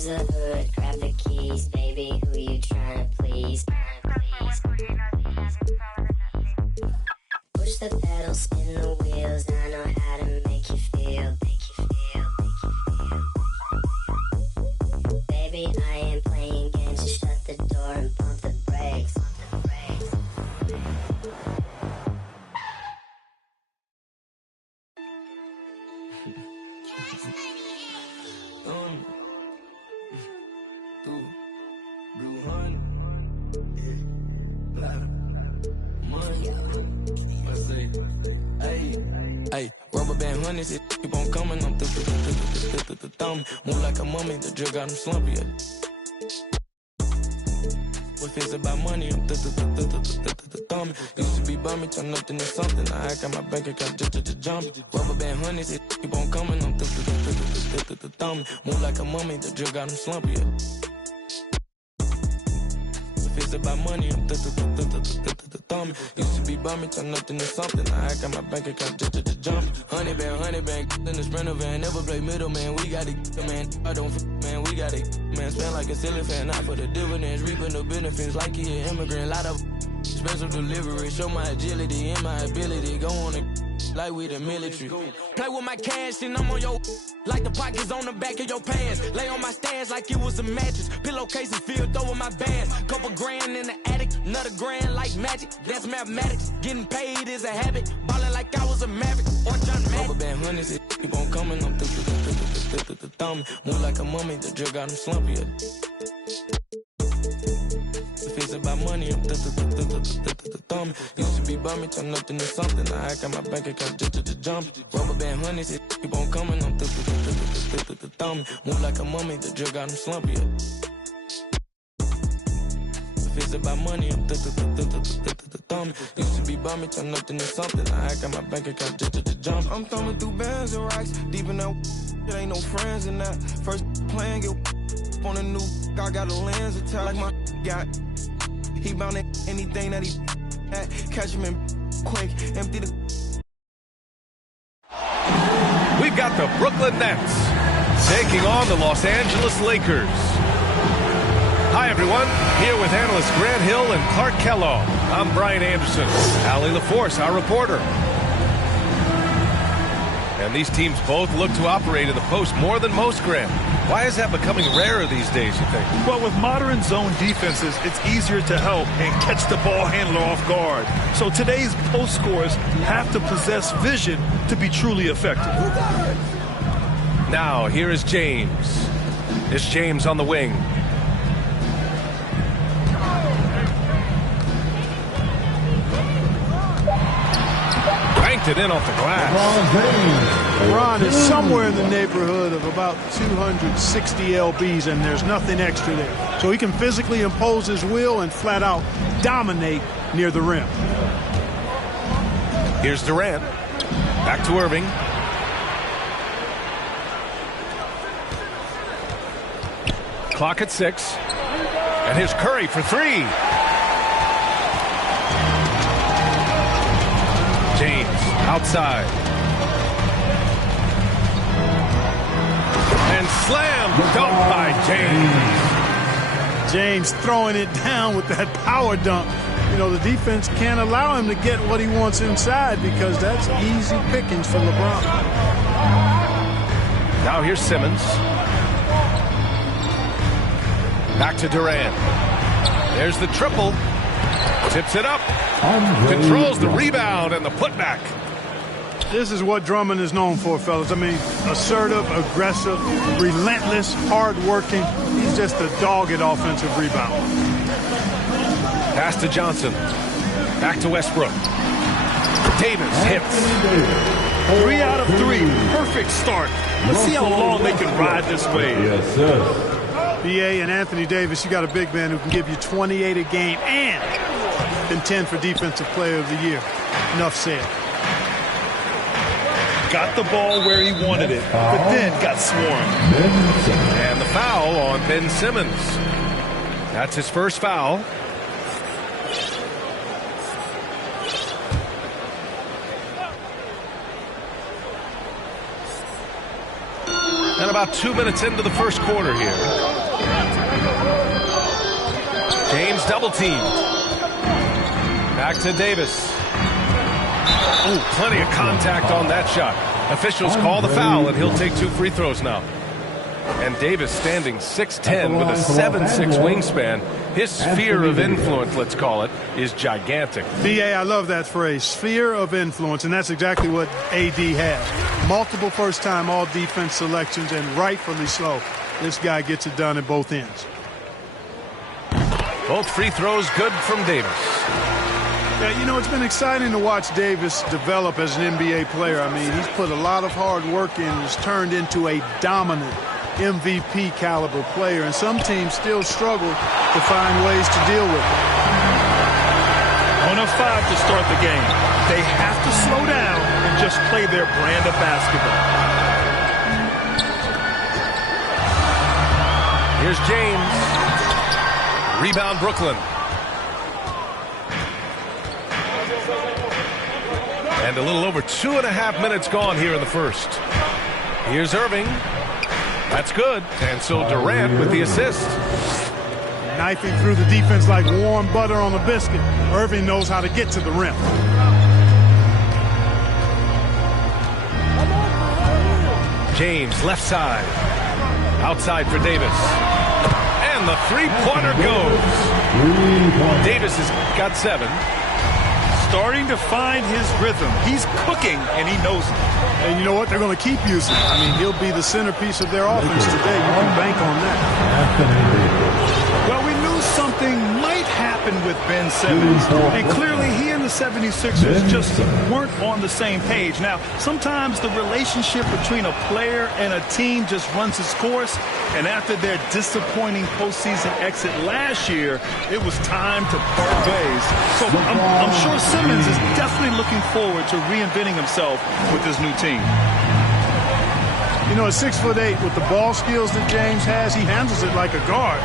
close the hood, grab the keys, baby, who you trying to please? Push the pedal, spin the wheels, I know how to make you feel, Baby, I ain't playing games, just shut the door and pump the brakes. Hey, rubber band honeys, it keep on coming. I'm thumb. Move like a mummy, the drill got him slumpy. What feels about money, I'm thumb. Used to be bummy, turn nothing to something. I got my bank account just jump. Rubber band honeys, it keep on coming. I'm thumb. Move like a mummy, the drill got him slumpy. It's about money, I'm thumb. Used to be bummy, turn nothing to something. I got my bank account just jump. Honey band, in the Sprinter van. Never play middleman, we got it, man. I don't man, we got it, man. Spend like a silly fan, not for the dividends. Reaping the benefits like he an immigrant. Lot of special delivery, show my agility and my ability. Go on and like we the military. Play with my cash and I'm on your like the pockets on the back of your pants. Lay on my stands like it was a mattress. Pillowcases filled over my bands. Couple grand in the attic, another grand like magic. That's mathematics. Getting paid is a habit. Ballin' like I was a maverick or John Madden. Rubber band honeys, it keep on coming. I'm thumb. Move like a mummy, the drill got him slumpy. If it's about money, I'm thumb. Used to be bummy, turn nothing to something. I got my bank account just jump. Rubber band honeys, it keep on coming. I'm thumb. Move like a mummy, the drill got him slumpy. If it's about money, I'm thumb. Used to be bummy, turn nothing to something. I got my bank account just jump. I'm thumbing through bands and rocks. Deep in that, it ain't no friends in that. First playing, get on a new, I got a lens attached like my got. He bound at anything that he at. Catch him in quick, empty the. We've got the Brooklyn Nets taking on the Los Angeles Lakers. Hi, everyone. Here with analysts Grant Hill and Clark Kellogg. I'm Brian Anderson. Allie LaForce, our reporter. And these teams both look to operate in the post more than most, Grant. Why is that becoming rarer these days, you think? Well, with modern zone defenses, it's easier to help and catch the ball handler off guard. So today's post scorers have to possess vision to be truly effective. Now, here is James. It's James on the wing. Banked it in off the glass. Ron is somewhere in the neighborhood of about 260 lbs, and there's nothing extra there. So he can physically impose his will and flat out dominate near the rim. Here's Durant. Back to Irving. Clock at 6. And here's Curry for 3. James outside. And slam dunk by James. James throwing it down with that power dunk. You know, the defense can't allow him to get what he wants inside because that's easy pickings for LeBron. Now here's Simmons. Back to Durant. There's the triple. Tips it up. Controls the rebound and the putback. This is what Drummond is known for, fellas. I mean, assertive, aggressive, relentless, hard-working. He's just a dogged offensive rebound. Pass to Johnson. Back to Westbrook. Davis hits. 3 out of 3. Perfect start. Let's see how long they can ride this wave. Yes, sir. B.A. and Anthony Davis, you got a big man who can give you 28 a game and contend for Defensive Player of the Year. Enough said. Got the ball where he wanted it, but then got swarmed. And the foul on Ben Simmons. That's his first foul. And about about 2 minutes into the first quarter here. James double teamed. Back to Davis. Ooh, plenty of contact on that shot. Officials call the foul, and he'll take 2 free throws now. And Davis standing 6'10" with a 7'6" wingspan. His sphere of influence, let's call it, is gigantic. B.A., I love that phrase, sphere of influence, and that's exactly what A.D. has. Multiple first-time all-defense selections, and rightfully so. This guy gets it done at both ends. Both free throws good from Davis. Yeah, you know, it's been exciting to watch Davis develop as an NBA player. I mean, he's put a lot of hard work in and has turned into a dominant MVP caliber player, and some teams still struggle to find ways to deal with it. 1 of 5 to start the game. They have to slow down and just play their brand of basketball. Here's James. Rebound, Brooklyn. And a little over 2.5 minutes gone here in the first. Here's Irving. That's good. And so Durant with the assist. Knifing through the defense like warm butter on a biscuit. Irving knows how to get to the rim. James, left side. Outside for Davis. And the three-pointer goes. Davis has got 7. Starting to find his rhythm. He's cooking, and he knows it. And you know what? They're going to keep using him. I mean, he'll be the centerpiece of their offense today. You can bank on that. Well, we knew something might happen with Ben Simmons, and clearly he and the 76ers just weren't on the same page. Now, sometimes the relationship between a player and a team just runs its course, and after their disappointing postseason exit last year, it was time to part ways. So I'm sure Simmons is definitely looking forward to reinventing himself with his new team. You know, at 6'8", with the ball skills that James has, he handles it like a guard.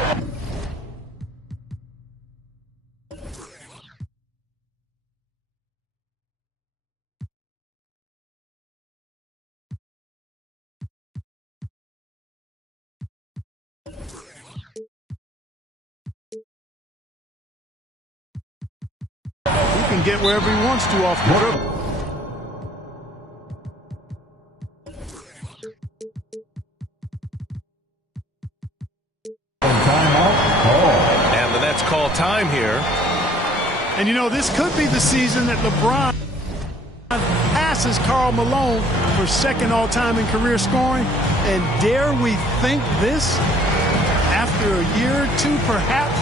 He can get wherever he wants to off the dribble. And the Nets call time here. And you know, this could be the season that LeBron passes Karl Malone for second all-time in career scoring. And dare we think this? After a year or two, perhaps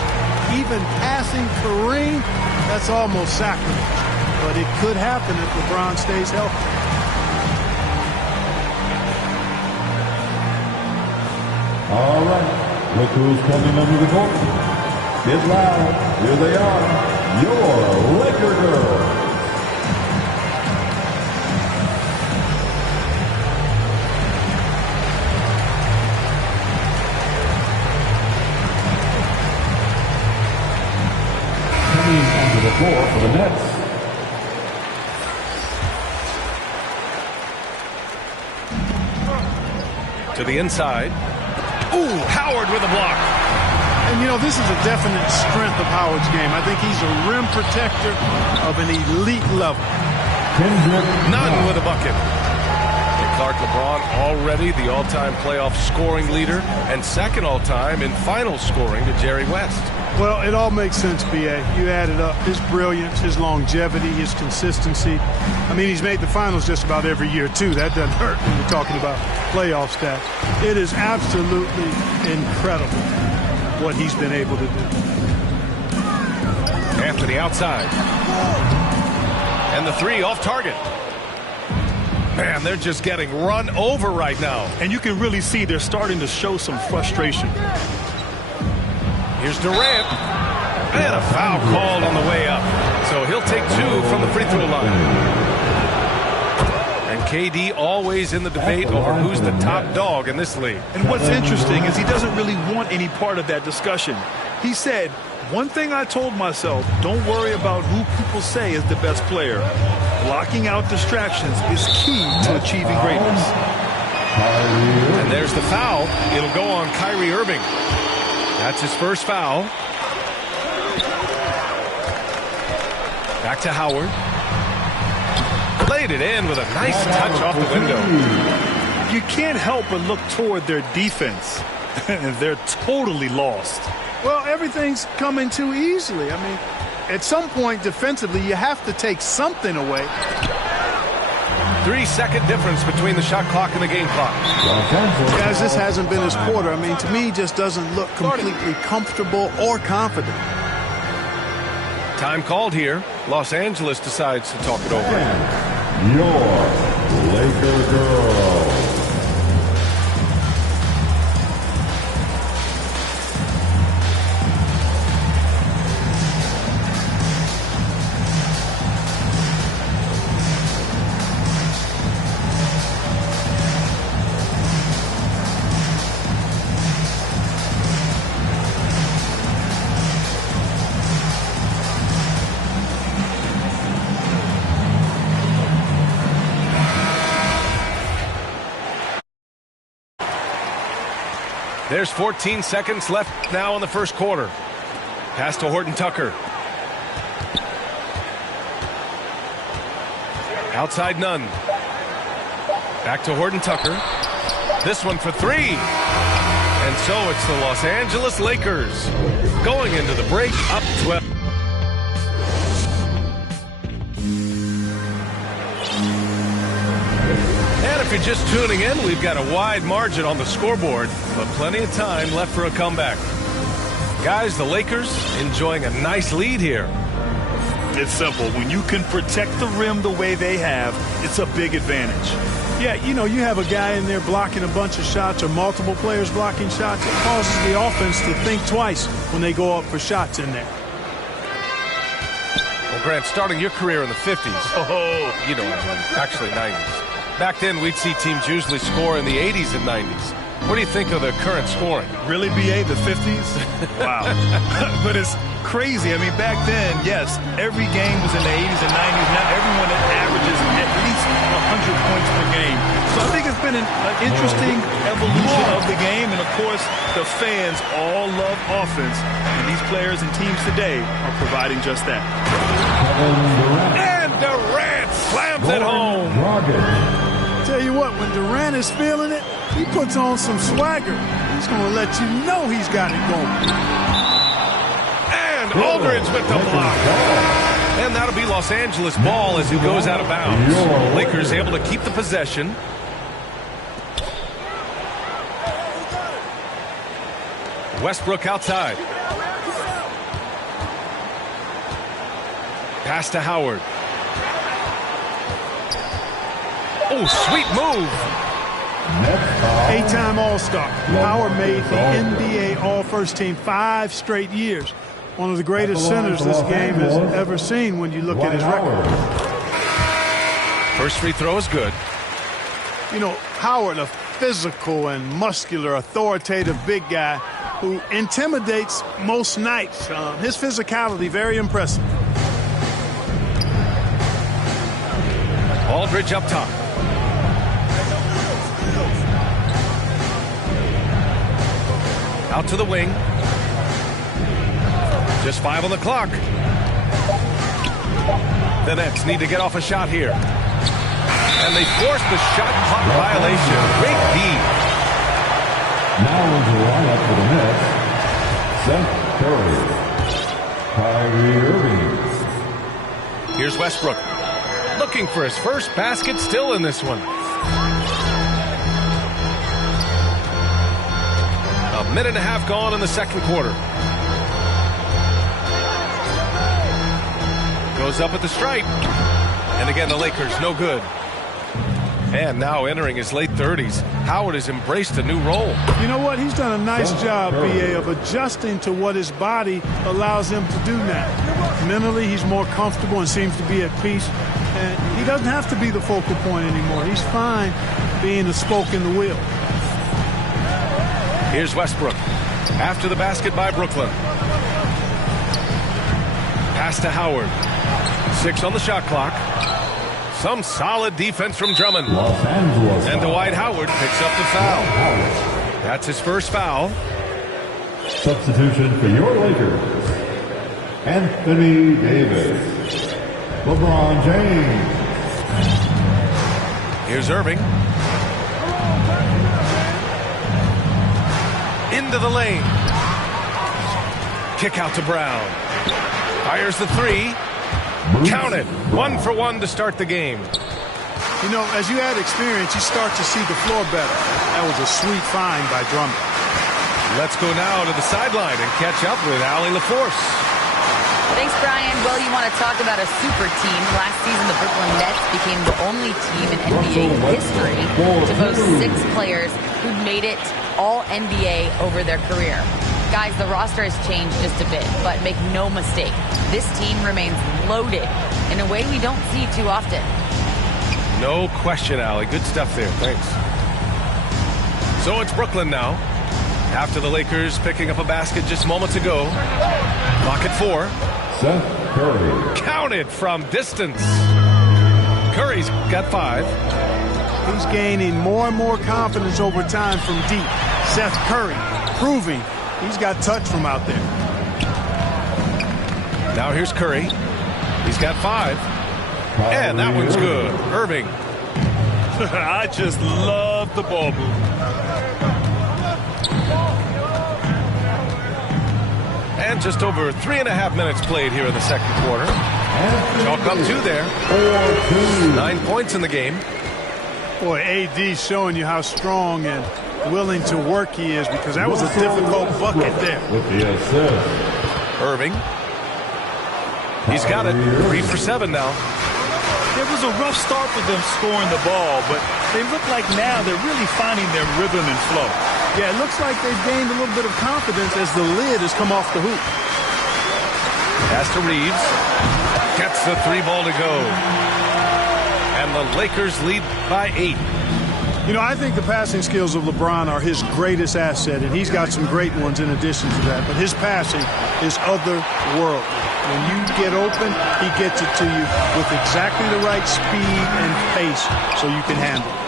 even passing Kareem? That's almost sacrilege. But it could happen if LeBron stays healthy. All right. Look who's coming under the court. Get loud. Here they are. Your Laker girls. Coming onto the floor for the Nets. To the inside. Ooh, Howard with a block. And, you know, this is a definite strength of Howard's game. I think he's a rim protector of an elite level. None with a bucket. And Clark LeBron already the all-time playoff scoring leader and second all-time in final scoring to Jerry West. Well, it all makes sense, B.A. You add it up. His brilliance, his longevity, his consistency. I mean, he's made the finals just about every year, too. That doesn't hurt when you're talking about playoff stats. It is absolutely incredible what he's been able to do. Anthony outside. And the three off target. Man, they're just getting run over right now. And you can really see they're starting to show some frustration. Here's Durant. And a foul called on the way up. So he'll take 2 from the free throw line. And KD always in the debate over who's the top dog in this league. And what's interesting is he doesn't really want any part of that discussion. He said, one thing I told myself, don't worry about who people say is the best player. Blocking out distractions is key to achieving greatness. And there's the foul. It'll go on Kyrie Irving. That's his first foul. Back to Howard. Laid it in with a nice touch off the window. You can't help but look toward their defense. They're totally lost. Well, everything's coming too easily. I mean, at some point defensively, you have to take something away. 3-second difference between the shot clock and the game clock. Guys, this hasn't been his quarter. I mean, to me, just doesn't look completely comfortable or confident. Time called here. Los Angeles decides to talk it over. Your Laker girl. There's 14 seconds left now in the first quarter. Pass to Horton Tucker. Outside none. Back to Horton Tucker. This one for three. And so it's the Los Angeles Lakers going into the break up 12. And if you're just tuning in, we've got a wide margin on the scoreboard, but plenty of time left for a comeback. Guys, the Lakers enjoying a nice lead here. It's simple. When you can protect the rim the way they have, it's a big advantage. Yeah, you know, you have a guy in there blocking a bunch of shots or multiple players blocking shots. It causes the offense to think twice when they go up for shots in there. Well, Grant, starting your career in the 50s, you know, actually 90s. Back then, we'd see teams usually score in the 80s and 90s. What do you think of the current scoring? Really, BA, the 50s? Wow. But it's crazy. I mean, back then, yes, every game was in the 80s and 90s. Now everyone averages at least 100 points per game. So I think it's been an interesting evolution of the game. And, of course, the fans all love offense. And these players and teams today are providing just that. And Durant slams it home. Tell you what, when Durant is feeling it, he puts on some swagger. He's going to let you know he's got it going. And Aldridge with the block. And that'll be Los Angeles ball as it goes out of bounds. Lakers able to keep the possession. Westbrook outside. Pass to Howard. Oh, sweet move. 8-time All-Star. Howard made the NBA All-First Team 5 straight years. One of the greatest centers this game has ever seen when you look at his record. First free throw is good. You know, Howard, a physical and muscular, authoritative big guy who intimidates most nights. His physicality, very impressive. Aldridge up top. Out to the wing. Just 5 on the clock. The Nets need to get off a shot here. And they force the shot clock violation. Great D. Now into the lineup for the Nets, Seth Curry, Kyrie Irving. Here's Westbrook. Looking for his first basket, still in this one. A minute and a half gone in the second quarter. Goes up at the stripe. And again, the Lakers, no good. And now entering his late 30s, Howard has embraced a new role. You know what? He's done a nice job, BA, of adjusting to what his body allows him to do now. Mentally, he's more comfortable and seems to be at peace. And he doesn't have to be the focal point anymore. He's fine being the spoke in the wheel. Here's Westbrook. After the basket by Brooklyn. Pass to Howard. 6 on the shot clock. Some solid defense from Drummond. Los Angeles. And Dwight Howard picks up the foul. That's his first foul. Substitution for your Lakers. Anthony Davis. LeBron James. Here's Irving. Into the lane. Kick out to Brown. Fires the three. Count it. 1 for 1 to start the game. You know, as you add experience, you start to see the floor better. That was a sweet find by Drummond. Let's go now to the sideline and catch up with Allie LaForce. Thanks, Brian. Well, you want to talk about a super team. Last season, the Brooklyn Nets became the only team in NBA history to boast 6 players who made it all NBA over their career. Guys, the roster has changed just a bit, but make no mistake, this team remains loaded in a way we don't see too often. No question, Allie. Good stuff there. Thanks. So it's Brooklyn now. After the Lakers picking up a basket just moments ago. Clock at 4. Seth Curry. Counted from distance. Curry's got 5. He's gaining more and more confidence over time from deep. Seth Curry proving he's got touch from out there. Now here's Curry. He's got 5. And that one's good. Irving. I just love the ball movement. And just over 3.5 minutes played here in the second quarter. Chalk up 2 there. 9 points in the game. Boy, AD showing you how strong and willing to work he is, because that was a difficult bucket there. With the assist. Irving. He's got it. 3 for 7 now. It was a rough start for them scoring the ball, but they look like now they're really finding their rhythm and flow. Yeah, it looks like they've gained a little bit of confidence as the lid has come off the hoop. Pass to Reeves. Gets the 3 ball to go. And the Lakers lead by 8. You know, I think the passing skills of LeBron are his greatest asset, and he's got some great ones in addition to that. But his passing is otherworldly. When you get open, he gets it to you with exactly the right speed and pace so you can handle it.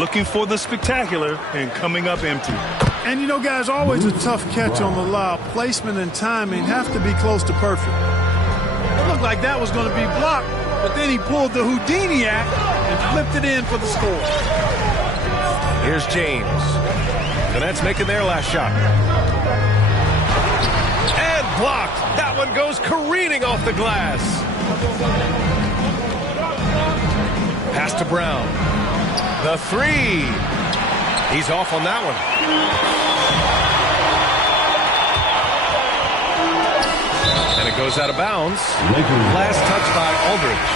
Looking for the spectacular and coming up empty. And, you know, guys, always a tough catch on the lob. Placement and timing have to be close to perfect. It looked like that was going to be blocked, but then he pulled the Houdini act and flipped it in for the score. Here's James. The Nets making their last shot. And blocked. That one goes careening off the glass. Pass to Brown. The 3. He's off on that one. And it goes out of bounds. Last touch by Aldridge.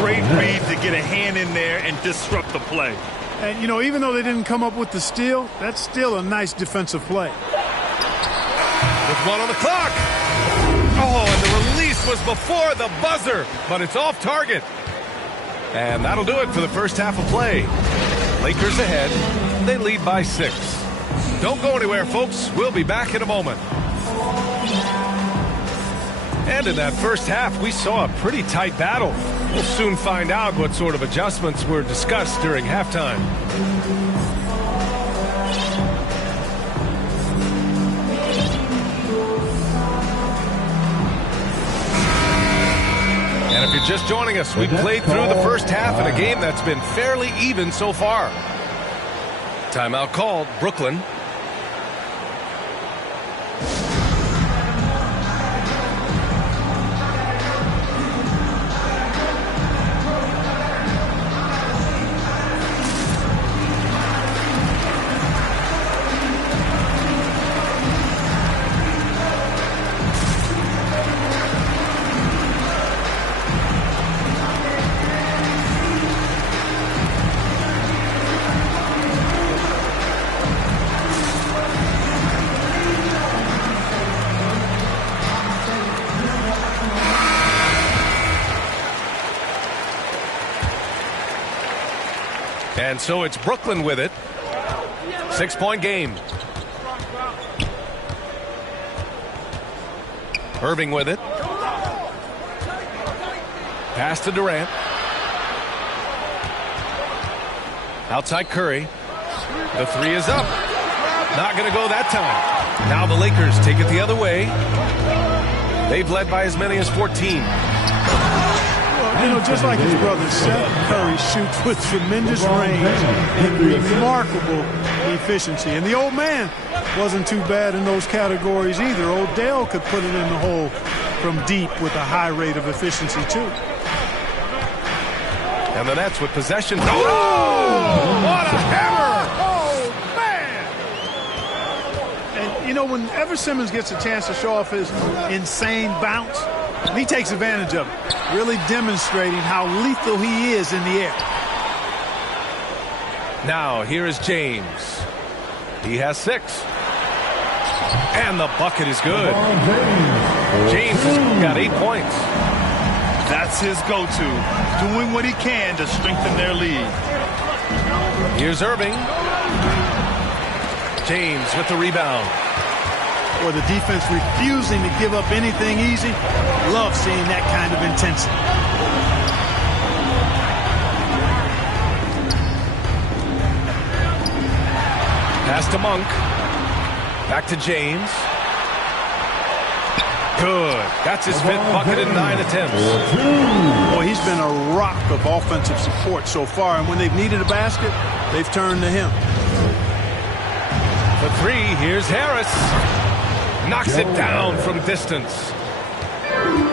Great read to get a hand in there and disrupt the play. And, you know, even though they didn't come up with the steal, that's still a nice defensive play. With 1 on the clock. Oh, and the release was before the buzzer, but it's off target. And that'll do it for the first half of play. Lakers ahead. They lead by 6. Don't go anywhere, folks. We'll be back in a moment. And in that first half, we saw a pretty tight battle. We'll soon find out what sort of adjustments were discussed during halftime. And if you're just joining us, we played through the first half in a game that's been fairly even so far. Timeout called. Brooklyn. And so it's Brooklyn with it. 6-point game. Irving with it. Pass to Durant. Outside Curry. The three is up. Not going to go that time. Now the Lakers take it the other way. They've led by as many as 14. Well, just like his brother, Seth Curry shoots with tremendous range and remarkable efficiency. And the old man wasn't too bad in those categories either. Odell could put it in the hole from deep with a high rate of efficiency, too. And the Nets with possession. Oh! What a hammer! Oh, man! And, whenever Simmons gets a chance to show off his insane bounce, he takes advantage of it, really demonstrating how lethal he is in the air. Now, here is James. He has 6. And the bucket is good. James has got 8 points. That's his go-to, doing what he can to strengthen their lead. Here's Irving. James with the rebound. Or the defense refusing to give up anything easy. Love seeing that kind of intensity. Pass to Monk. Back to James. Good. That's his 5th bucket in 9 attempts. Boy, he's been a rock of offensive support so far, and when they've needed a basket, they've turned to him. The 3, here's Harris. Knocks it down from distance.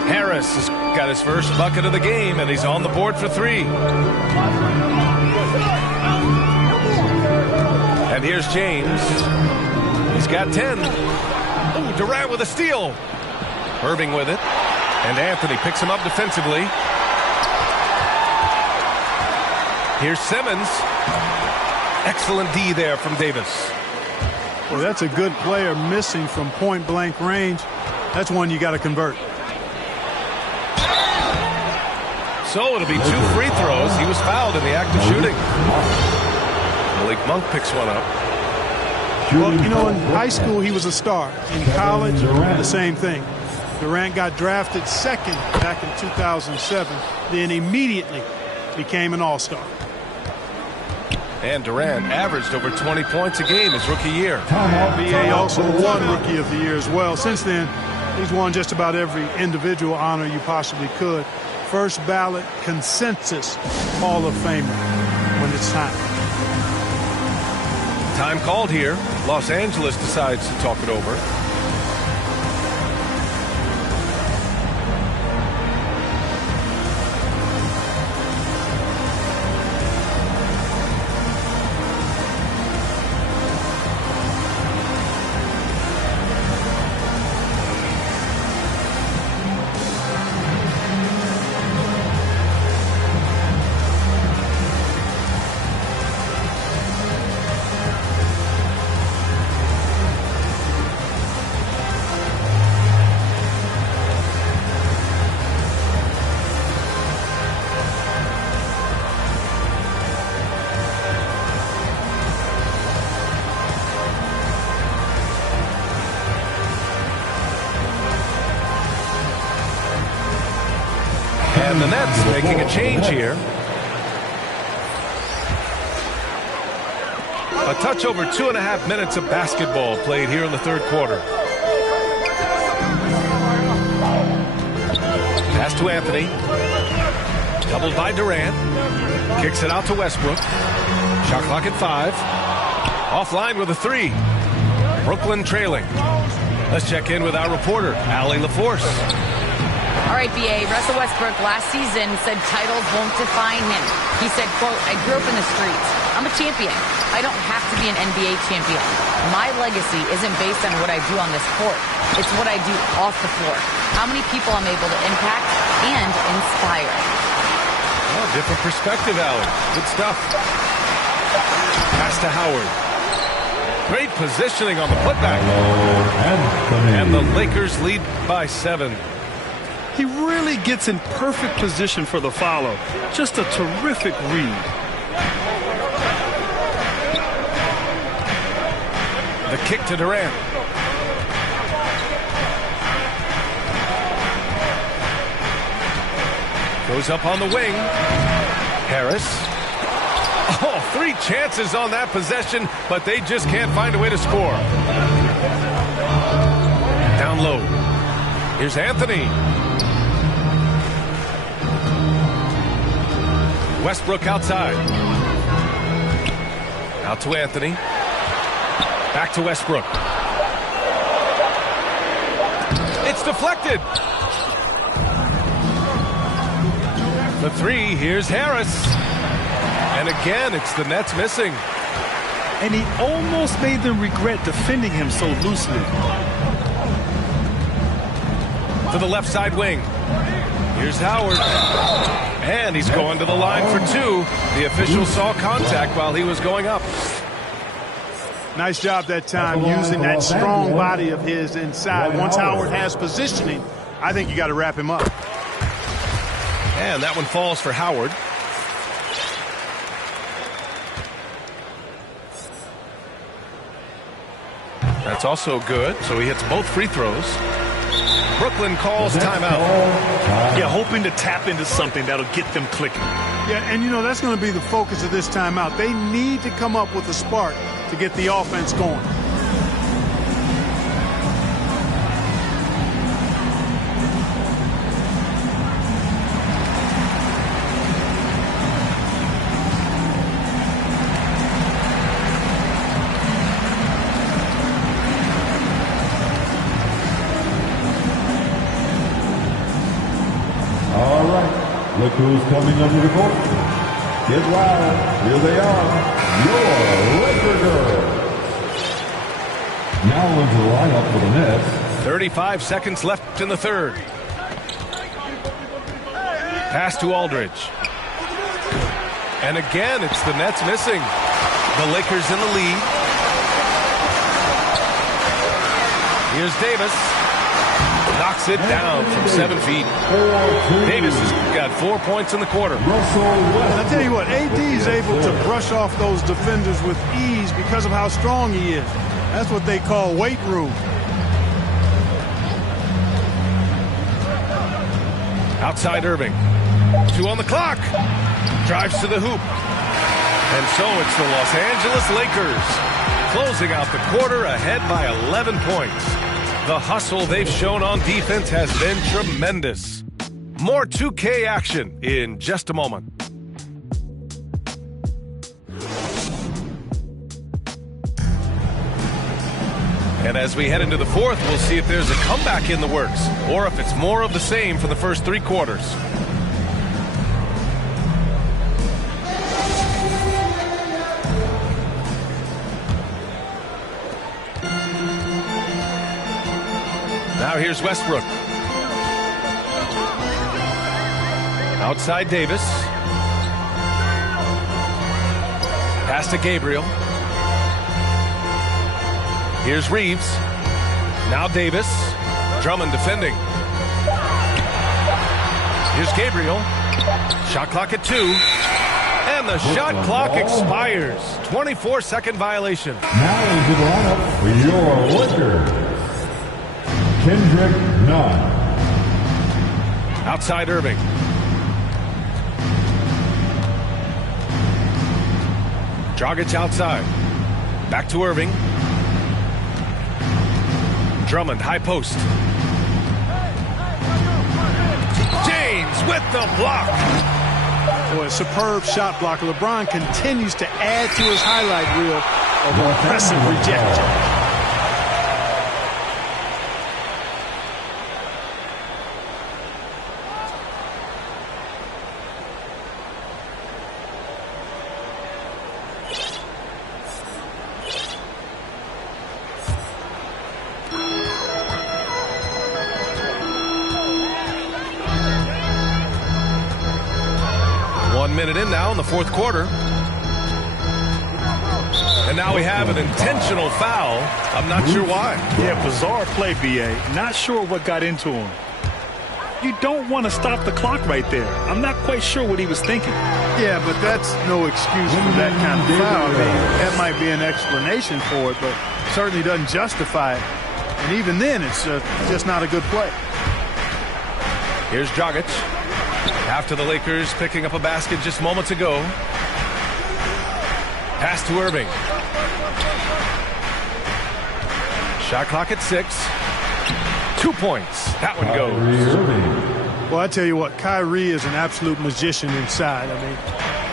Harris has got his first bucket of the game, and he's on the board for 3. And here's James. He's got 10. Oh, Durant with a steal. Irving with it. And Anthony picks him up defensively. Here's Simmons. Excellent D there from Davis. Well, that's a good player missing from point-blank range. That's one you got to convert. So it'll be 2 free throws. He was fouled in the act of shooting. Malik Monk picks one up. Well, in high school, he was a star. In college, the same thing. Durant got drafted 2nd back in 2007, then immediately became an all-star. And Durant averaged over 20 points a game his rookie year. BA also won Rookie of the Year as well. Since then, he's won just about every individual honor you possibly could. First ballot consensus Hall of Famer when it's time. Time called here. Los Angeles decides to talk it over. And the Nets making a change here. A touch over 2.5 minutes of basketball played here in the 3rd quarter. Pass to Anthony. Doubled by Durant. Kicks it out to Westbrook. Shot clock at 5. Offline with a 3. Brooklyn trailing. Let's check in with our reporter, Allie LaForce. All right, B.A. Russell Westbrook last season said titles won't define him. He said, quote, I grew up in the streets. I'm a champion. I don't have to be an NBA champion. My legacy isn't based on what I do on this court. It's what I do off the floor. How many people I'm able to impact and inspire. Oh, different perspective, Allie. Good stuff. Pass to Howard. Great positioning on the putback. And the Lakers lead by 7. He really gets in perfect position for the follow. Just a terrific read. The kick to Durant. Goes up on the wing. Harris. Oh, 3 chances on that possession, but they just can't find a way to score. Down low. Here's Anthony. Westbrook outside. Out to Anthony. Back to Westbrook. It's deflected. The 3, here's Harris. And again, it's the Nets missing. And he almost made them regret defending him so loosely. To the left side wing. Here's Howard. And he's going to the line for 2. The official saw contact while he was going up. Nice job that time using that strong body of his inside. Once Howard has positioning, I think you got to wrap him up. And that one falls for Howard. That's also good, so he hits both free throws. Brooklyn calls timeout. Yeah, hoping to tap into something that'll get them clicking. Yeah, and you know, that's going to be the focus of this timeout. They need to come up with a spark to get the offense going. Look who's coming under the court. Get loud. Here they are. Your Laker girls. Now into the lineup for the Nets. 35 seconds left in the third. Pass to Aldridge. And again, it's the Nets missing. The Lakers in the lead. Here's Davis. Knocks it down from 7 feet. Davis has got 4 points in the quarter. I'll tell you what, AD is able to brush off those defenders with ease because of how strong he is. That's what they call weight room. Outside Irving. 2 on the clock. Drives to the hoop. And so it's the Los Angeles Lakers closing out the quarter ahead by 11 points. The hustle they've shown on defense has been tremendous. More 2K action in just a moment. And as we head into the fourth, we'll see if there's a comeback in the works or if it's more of the same for the first 3 quarters. Now here's Westbrook. Outside Davis. Pass to Gabriel. Here's Reeves. Now Davis. Drummond defending. Here's Gabriel. Shot clock at 2. And the shot clock expires. 24-second violation. Now into the lineup for your Lakers. Kendrick Nunn. Outside Irving. Dragic outside. Back to Irving. Drummond, high post. James with the block. Boy, a superb shot blocker. LeBron continues to add to his highlight reel of impressive rejection. Minute in now in the fourth quarter. And now we have an intentional foul. I'm not sure why. Yeah, bizarre play, B.A. Not sure what got into him. You don't want to stop the clock right there. I'm not quite sure what he was thinking. Yeah, but that's no excuse for that kind of foul. I mean, that might be an explanation for it, but certainly doesn't justify it. And even then, it's just not a good play. Here's Dragic. After the Lakers picking up a basket just moments ago. Pass to Irving. Shot clock at 6. 2 points. That one goes. Well, I tell you what, Kyrie is an absolute magician inside. I mean,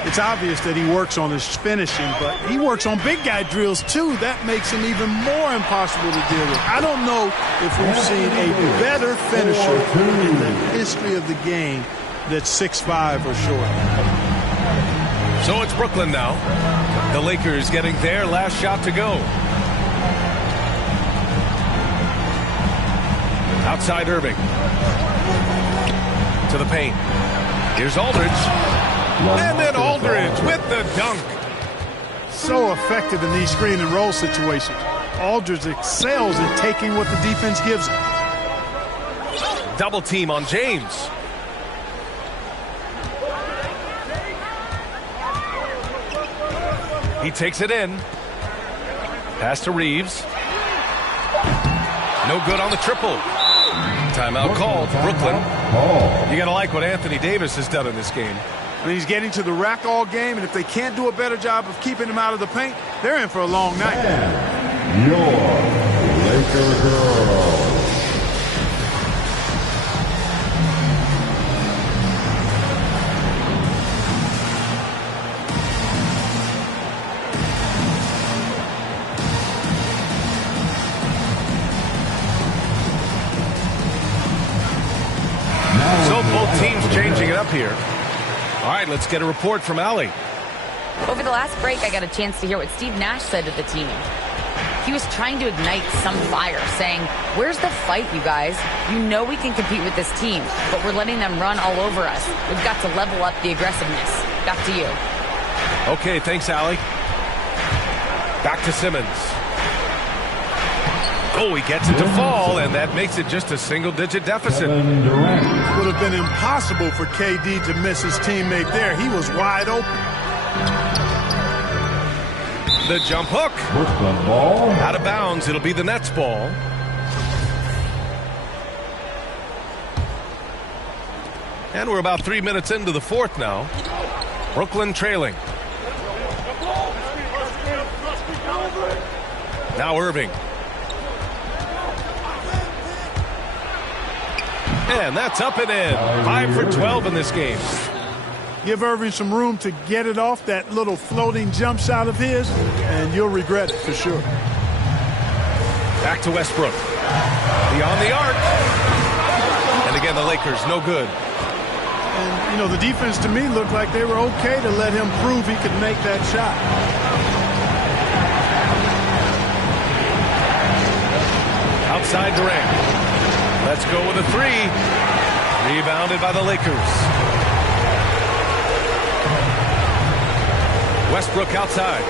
it's obvious that he works on his finishing, but he works on big guy drills too. That makes him even more impossible to deal with. I don't know if we've seen a better finisher in the history of the game that's 6'5" or short. So it's Brooklyn now. The Lakers getting their last shot to go. Outside Irving. To the paint. Here's Aldridge. And then Aldridge with the dunk. So effective in these screen and roll situations. Aldridge excels in taking what the defense gives him. Double team on James. He takes it in. Pass to Reeves. No good on the triple. Timeout called. Brooklyn. You got to like what Anthony Davis has done in this game. I mean, he's getting to the rack all game, and if they can't do a better job of keeping him out of the paint, they're in for a long night. And your Laker girl. So both teams changing it up here. All right, let's get a report from Allie. Over the last break, I got a chance to hear what Steve Nash said to the team. He was trying to ignite some fire, saying, "Where's the fight, you guys? You know we can compete with this team, but we're letting them run all over us. We've got to level up the aggressiveness." Back to you. Okay, thanks, Allie. Back to Simmons. Oh, he gets it to fall, and that makes it just a single-digit deficit. It would have been impossible for KD to miss his teammate there. He was wide open. The jump hook. Brooklyn ball. Out of bounds. It'll be the Nets ball. And we're about 3 minutes into the fourth now. Brooklyn trailing. Now Irving. And that's up and in. 5 for 12 in this game. Give Irving some room to get it off that little floating jump shot of his, and you'll regret it for sure. Back to Westbrook. Beyond the arc. And again, the Lakers, no good. And, you know, the defense to me looked like they were okay to let him prove he could make that shot. Outside Durant. Let's go with a three. Rebounded by the Lakers. Westbrook outside.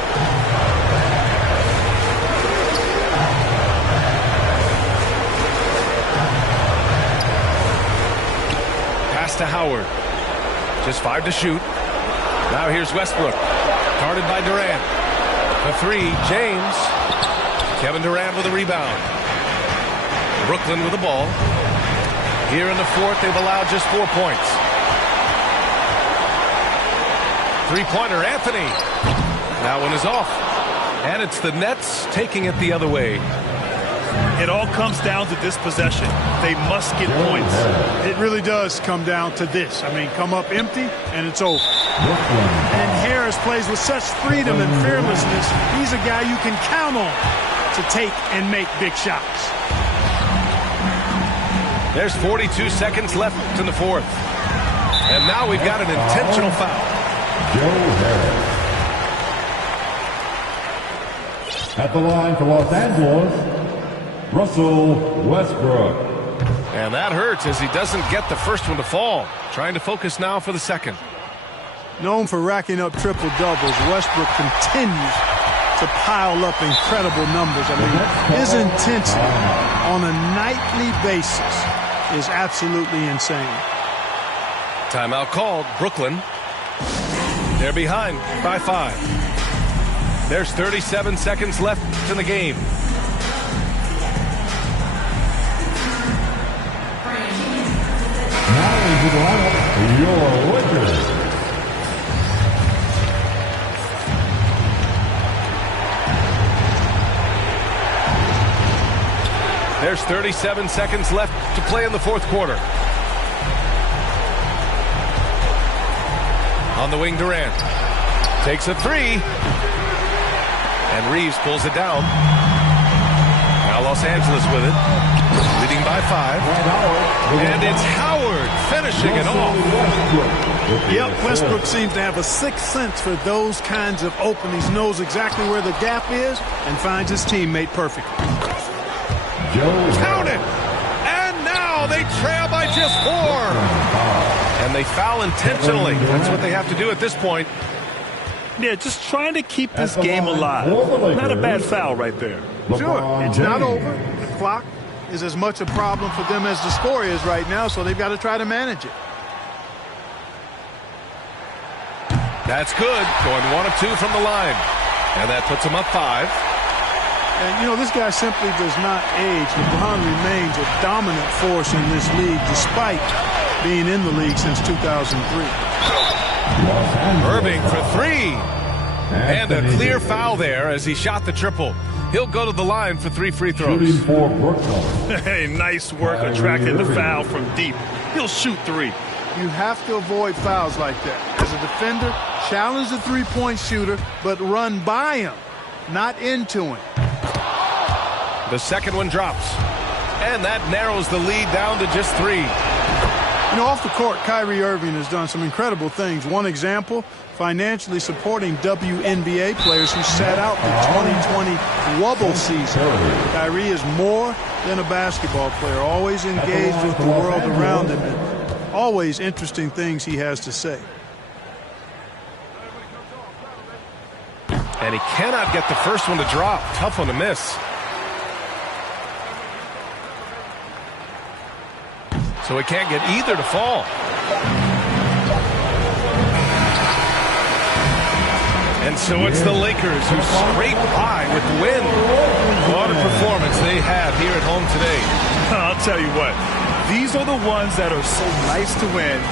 Pass to Howard. Just 5 to shoot. Now here's Westbrook. Guarded by Durant. The three, James. Kevin Durant with a rebound. Brooklyn with the ball. Here in the fourth, they've allowed just 4 points. Three-pointer, Anthony. That one is off. And it's the Nets taking it the other way. It all comes down to this possession. They must get points. It really does come down to this. I mean, come up empty, and it's over. And Harris plays with such freedom and fearlessness. He's a guy you can count on to take and make big shots. There's 42 seconds left in the fourth. And now we've got an intentional foul. Joe Harris. At the line for Los Angeles, Russell Westbrook. And that hurts as he doesn't get the first one to fall. Trying to focus now for the second. Known for racking up triple-doubles, Westbrook continues to pile up incredible numbers. I mean, his intensity on a nightly basis is absolutely insane. Timeout called. Brooklyn. They're behind by 5. There's 37 seconds left in the game. Now into the lineup, your Lakers. There's 37 seconds left to play in the fourth quarter. On the wing, Durant takes a three. And Reeves pulls it down. Now Los Angeles with it. Leading by 5. And it's Howard finishing it off. Yep, Westbrook seems to have a sixth sense for those kinds of openings. Knows exactly where the gap is and finds his teammate perfectly. Count it! And now they trail by just 4. And they foul intentionally. That's what they have to do at this point. Yeah, just trying to keep this game alive. Not a bad foul right there. Sure, it's not over. The clock is as much a problem for them as the score is right now, so they've got to try to manage it. That's good. Going 1 of 2 from the line. And that puts them up 5. And, you know, this guy simply does not age. LeBron remains a dominant force in this league despite being in the league since 2003. Irving for 3. And a clear foul there as he shot the triple. He'll go to the line for 3 free throws. Hey, nice work attracting the foul from deep. He'll shoot 3. You have to avoid fouls like that. As a defender, challenge the three-point shooter, but run by him, not into him. The second one drops. And that narrows the lead down to just 3. You know, off the court, Kyrie Irving has done some incredible things. One example, financially supporting WNBA players who sat out the 2020 Wubble season. Kyrie is more than a basketball player, always engaged with the world around him, and always interesting things he has to say. And he cannot get the first one to drop. Tough one to miss. So he can't get either to fall. And so it's the Lakers who scrape by with the win. What a performance they have here at home today. I'll tell you what, these are the ones that are so nice to win.